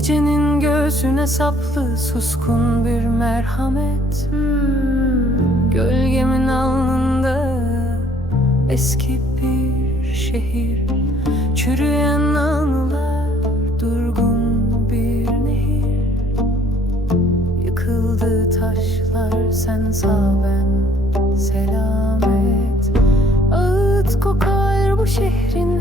Gecenin göğsüne saplı suskun bir merhamet. Gölgemin alnında eski bir şehir. Çürüyen anılar durgun bir nehir. Yıkıldı taşlar sen sağ ben selamet. Ağıt kokar bu şehrin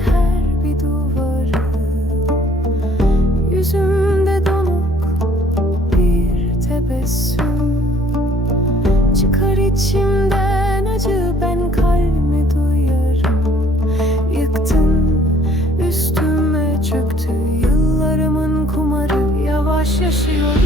Yavaş yaşıyoruz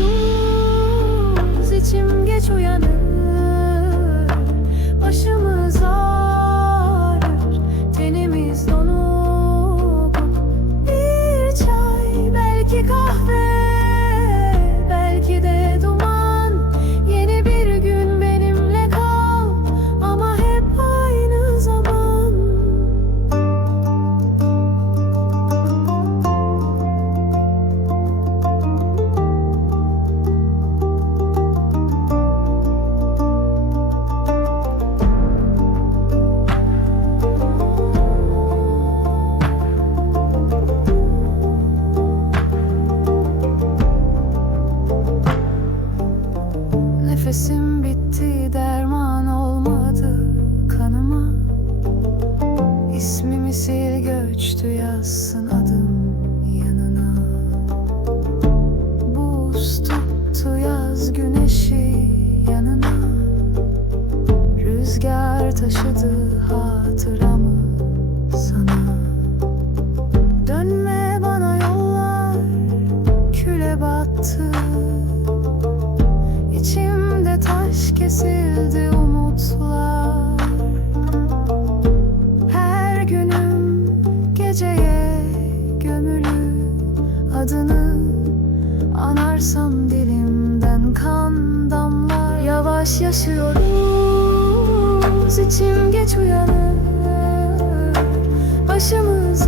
Nefesim bitti derman olmadı kanıma. İsmimi sil göçtü yazsın adım yanına. Buz tuttu yaz güneşi yanına. Rüzgar taşıdı hatıramı sana Yavaş yaşıyoruz. İçim geç uyanır. Başımız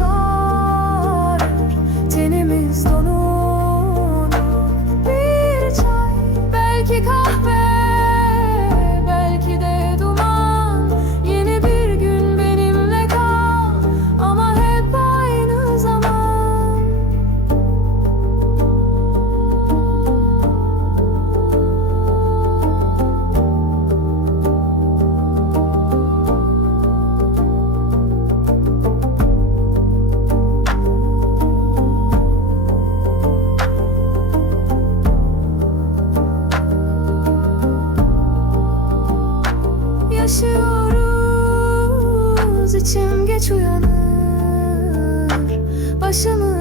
taşıyoruz içim geç uyanır. Başımı